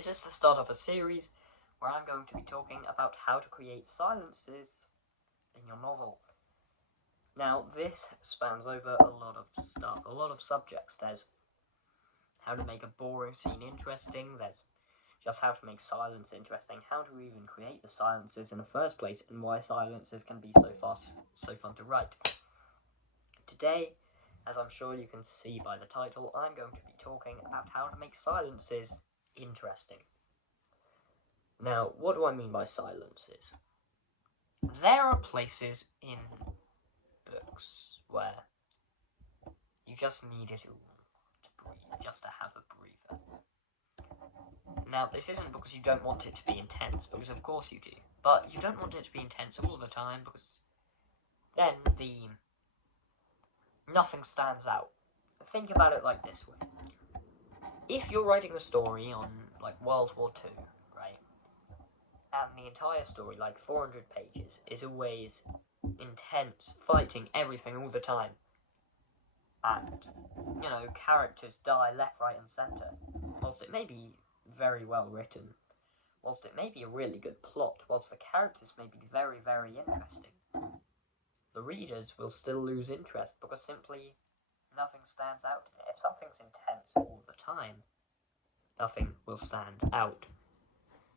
This is the start of a series where I'm going to be talking about how to create silences in your novel. Now, this spans over a lot of stuff, a lot of subjects. There's how to make a boring scene interesting, there's just how to make silence interesting, how to even create the silences in the first place, and why silences can be so fun to write. Today, as I'm sure you can see by the title, I'm going to be talking about how to make silences interesting. Now, what do I mean by silences? There are places in books where you just need it all to breathe, just to have a breather. Now, this isn't because you don't want it to be intense, because of course you do, but you don't want it to be intense all the time, because then nothing stands out. Think about it like this way. If you're writing a story on, like, World War II, right, and the entire story, like 400 pages, is always intense, fighting, everything all the time, and, characters die left, right, and centre, whilst it may be very well written, whilst it may be a really good plot, whilst the characters may be very, very interesting, the readers will still lose interest because simply nothing stands out. If something's intense all the time, nothing will stand out.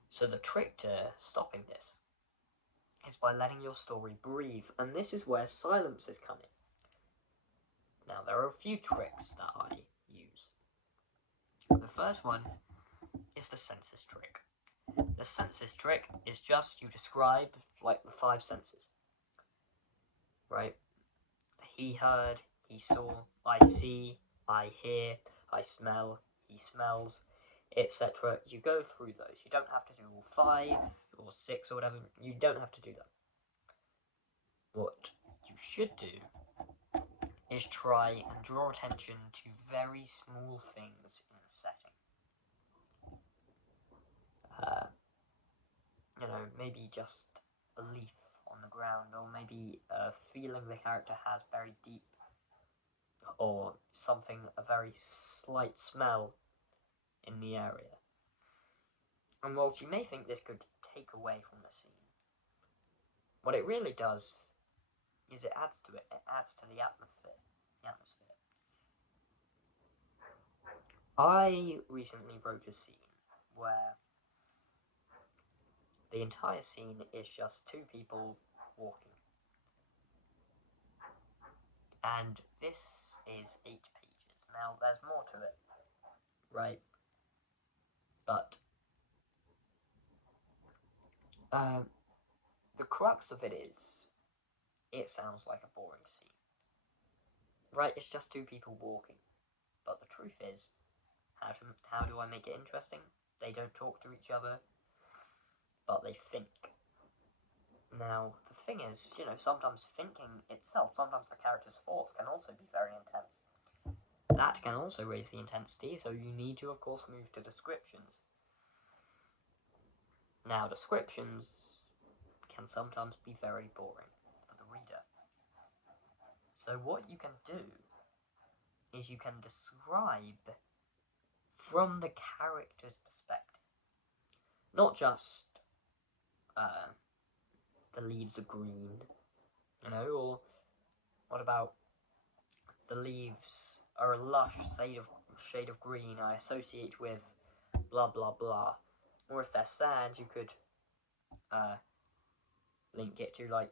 So the trick to stopping this is by letting your story breathe, and this is where silences come in. Now, there are a few tricks that I use. The first one is the senses trick. The senses trick is just you describe, like, the 5 senses. Right? He heard, he saw, I see, I hear, I smell, he smells, etc. You go through those. You don't have to do all 5 or 6 or whatever. You don't have to do that. What you should do is try and draw attention to very small things in the setting. Maybe just a leaf on the ground, or maybe a feeling the character has very deep, or something, a very slight smell in the area. And whilst you may think this could take away from the scene, what it really does is it adds to it. It adds to the atmosphere. I recently wrote a scene where the entire scene is just 2 people walking. And this is 8 pages. Now, there's more to it, right? But the crux of it is, it sounds like a boring scene. Right, it's just 2 people walking. But the truth is, how do I make it interesting? They don't talk to each other, but they think. Now, the thing is, sometimes thinking itself, sometimes the character's thoughts can also be very intense. That can also raise the intensity, so you need to, of course, move to descriptions. Now, descriptions can sometimes be very boring for the reader. So what you can do is you can describe from the character's perspective. Not just, the leaves are green, or what about the leaves are a lush shade of green I associate with blah blah blah. Or if they're sad, you could link it to, like,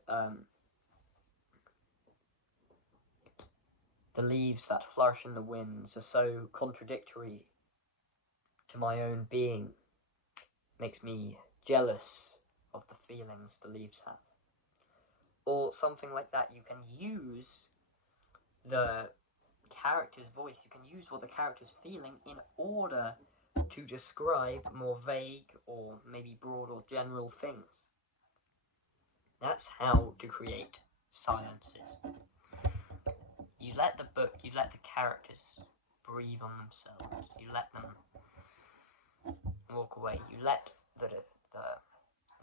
the leaves that flourish in the winds are so contradictory to my own being, makes me jealous of the feelings the leaves have. Or something like that. You can use the character's voice, you can use what the character's feeling in order to describe more vague or maybe broad or general things. That's how to create silences. You let the characters breathe on themselves. You let them walk away. You let the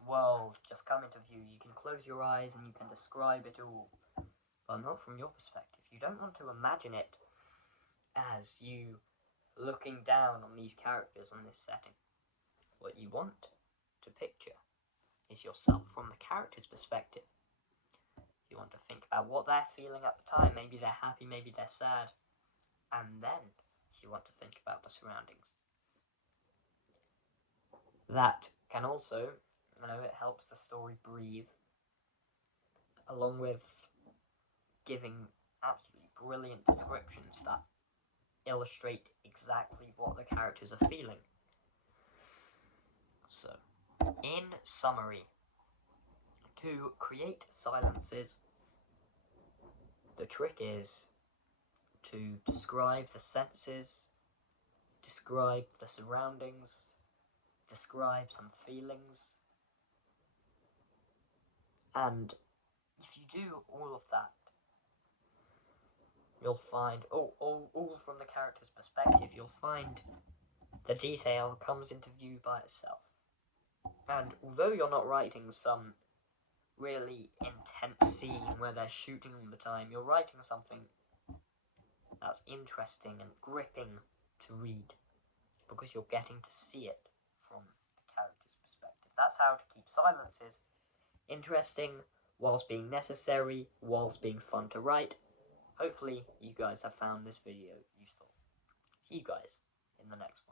world just come into view. You can close your eyes and you can describe it all, but not from your perspective. You don't want to imagine it as you looking down on these characters on this setting. what you want to picture is yourself from the character's perspective. You want to think about what they're feeling at the time. Maybe they're happy, maybe they're sad. And then you want to think about the surroundings. That can also, it helps the story breathe, along with giving absolutely brilliant descriptions that illustrate exactly what the characters are feeling. So, in summary, to create silences, the trick is to describe the senses, describe the surroundings, describe some feelings, and if you do all of that, you'll find, all from the character's perspective, you'll find the detail comes into view by itself. And although you're not writing some really intense scene where they're shooting all the time, you're writing something that's interesting and gripping to read, because you're getting to see it from the character's perspective. That's how to keep silences interesting, whilst being necessary, whilst being fun to write. Hopefully you guys have found this video useful. See you guys in the next one.